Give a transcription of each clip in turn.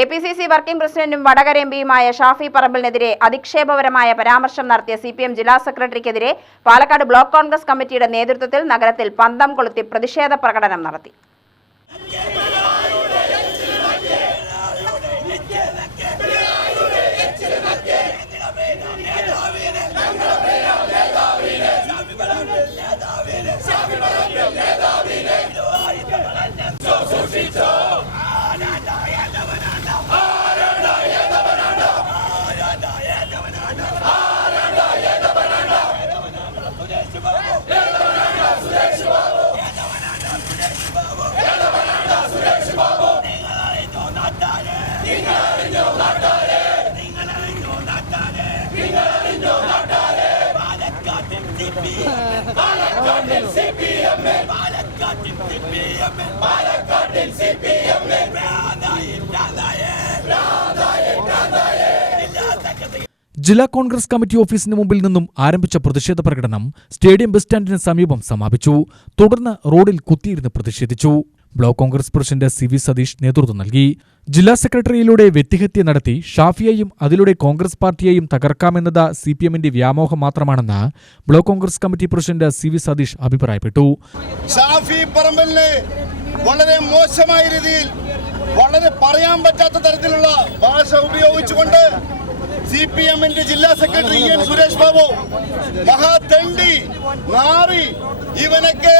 K P C C working പ്രസിഡന്റും Vadakara M പിയുമായ ഷാഫി പറമ്പിലിനെതിരെ അധിക്ഷേപപരമായ പരാമർശം നടത്തിയ സി പി എം ജില്ലാ സെക്രട്ടറിക്കെതിരെ പാലക്കാട് ബ്ലോക്ക് കോൺഗ്രസ് കമ്മിറ്റിയുടെ നേതൃത്വത്തിൽ നഗരത്തിൽ പന്തം കൊളുത്തി പ്രതിഷേധ പ്രകടനം നടത്തി. ജില്ലാ കോൺഗ്രസ് കമ്മിറ്റി ഓഫീസിന് മുമ്പിൽ നിന്നും ആരംഭിച്ച പ്രതിഷേധ പ്രകടനം സ്റ്റേഡിയം ബസ് സ്റ്റാൻഡിന് സമീപം സമാപിച്ചു. തുടർന്ന് റോഡിൽ കുത്തിയിരുന്ന് പ്രതിഷേധിച്ചു. Block Congress president C V Satheesh നേതൃത്വം നൽകി. ജില്ലാ സെക്രട്ടറിയിലൂടെ വ്യക്തിഹത്യ നടത്തി ഷാഫിയെയും അതിലൂടെ കോൺഗ്രസ് പാർട്ടിയെയും തകർക്കാമെന്നത് സി പി എമ്മിന്റെ വ്യാമോഹം മാത്രമാണെന്ന് block Congress committee president C V Satheesh അഭിപ്രായപ്പെട്ടു. ഷാഫി പറമ്പലിനെ വളരെ മോശമായ രീതിയിൽ വളരെ പറയാൻ പറ്റാത്ത തരത്തിലുള്ള ഭാഷ ഉപയോഗിച്ചുകൊണ്ട് സി പി എമ്മിന്റെ ജില്ലാ സെക്രട്ടറി എൻ സുരേഷ് ബാബു മഹാതണ്ടി നാറി ഇവനൊക്കെ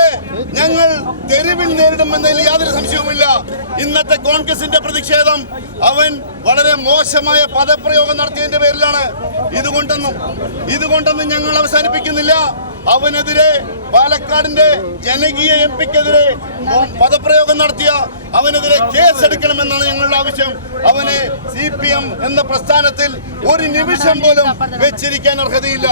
ഞങ്ങൾ തെരുവിൽ നേരിടുമെന്നതിൽ യാതൊരു സംശയവുമില്ല. ഇന്നത്തെ കോൺഗ്രസിന്റെ പ്രതിഷേധം അവൻ വളരെ മോശമായ പദപ്രയോഗം നടത്തിയതിന്റെ പേരിലാണ്. ഇതുകൊണ്ടൊന്നും ഇതുകൊണ്ടൊന്നും ഞങ്ങൾ അവസാനിപ്പിക്കുന്നില്ല. അവനെതിരെ പാലക്കാടിന്റെ ജനകീയ എം പിക്കെതിരെ പദപ്രയോഗം നടത്തിയ അവനെതിരെ കേസെടുക്കണമെന്നാണ് ഞങ്ങളുടെ ആവശ്യം. അവനെ സി പി എം എന്ന പ്രസ്ഥാനത്തിൽ ഒരു നിമിഷം പോലും വെച്ചിരിക്കാൻ അർഹതയില്ല.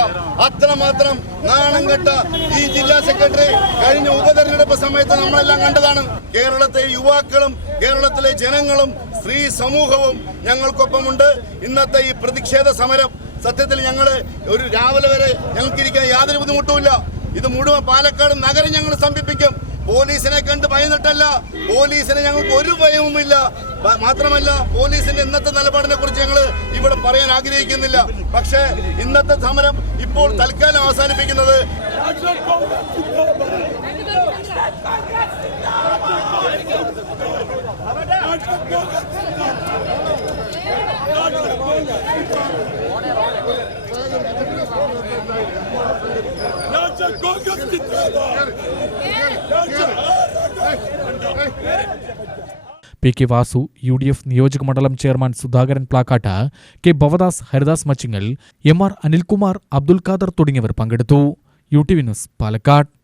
അത്രമാത്രം നാണം കെട്ട ഈ ജില്ലാ സെക്രട്ടറി കഴിഞ്ഞ ഉപതെരഞ്ഞെടുപ്പ് സമയത്ത് നമ്മളെല്ലാം കണ്ടതാണ്. കേരളത്തെ യുവാക്കളും കേരളത്തിലെ ജനങ്ങളും സ്ത്രീ സമൂഹവും ഞങ്ങൾക്കൊപ്പമുണ്ട്. ഇന്നത്തെ ഈ പ്രതിഷേധ സമരം സത്യത്തിൽ ഞങ്ങൾ ഒരു രാവിലെ വരെ ഞങ്ങൾക്കിരിക്കാൻ യാതൊരു ബുദ്ധിമുട്ടുമില്ല. ഇത് മുഴുവൻ പാലക്കാട് നഗരം ഞങ്ങൾ സ്തംഭിപ്പിക്കും. പോലീസിനെ കണ്ട് ഭയന്നിട്ടല്ല. പോലീസിനെ ഞങ്ങൾക്ക് ഒരു ഭയവുമില്ല. മാത്രമല്ല പോലീസിന്റെ ഇന്നത്തെ നിലപാടിനെ കുറിച്ച് ഞങ്ങൾ ഇവിടെ പറയാൻ ആഗ്രഹിക്കുന്നില്ല. പക്ഷേ ഇന്നത്തെ സമരം ഇപ്പോൾ തൽക്കാലം അവസാനിപ്പിക്കുന്നത്! P K Vasu U D F നിയോജക മണ്ഡലം chairman Sudhakaran Plakkat K Bhavadas Haridas Machingal M R Anilkumar Abdul Khader തുടങ്ങിയവർ പങ്കെടുത്തു. U T V news Palakkad.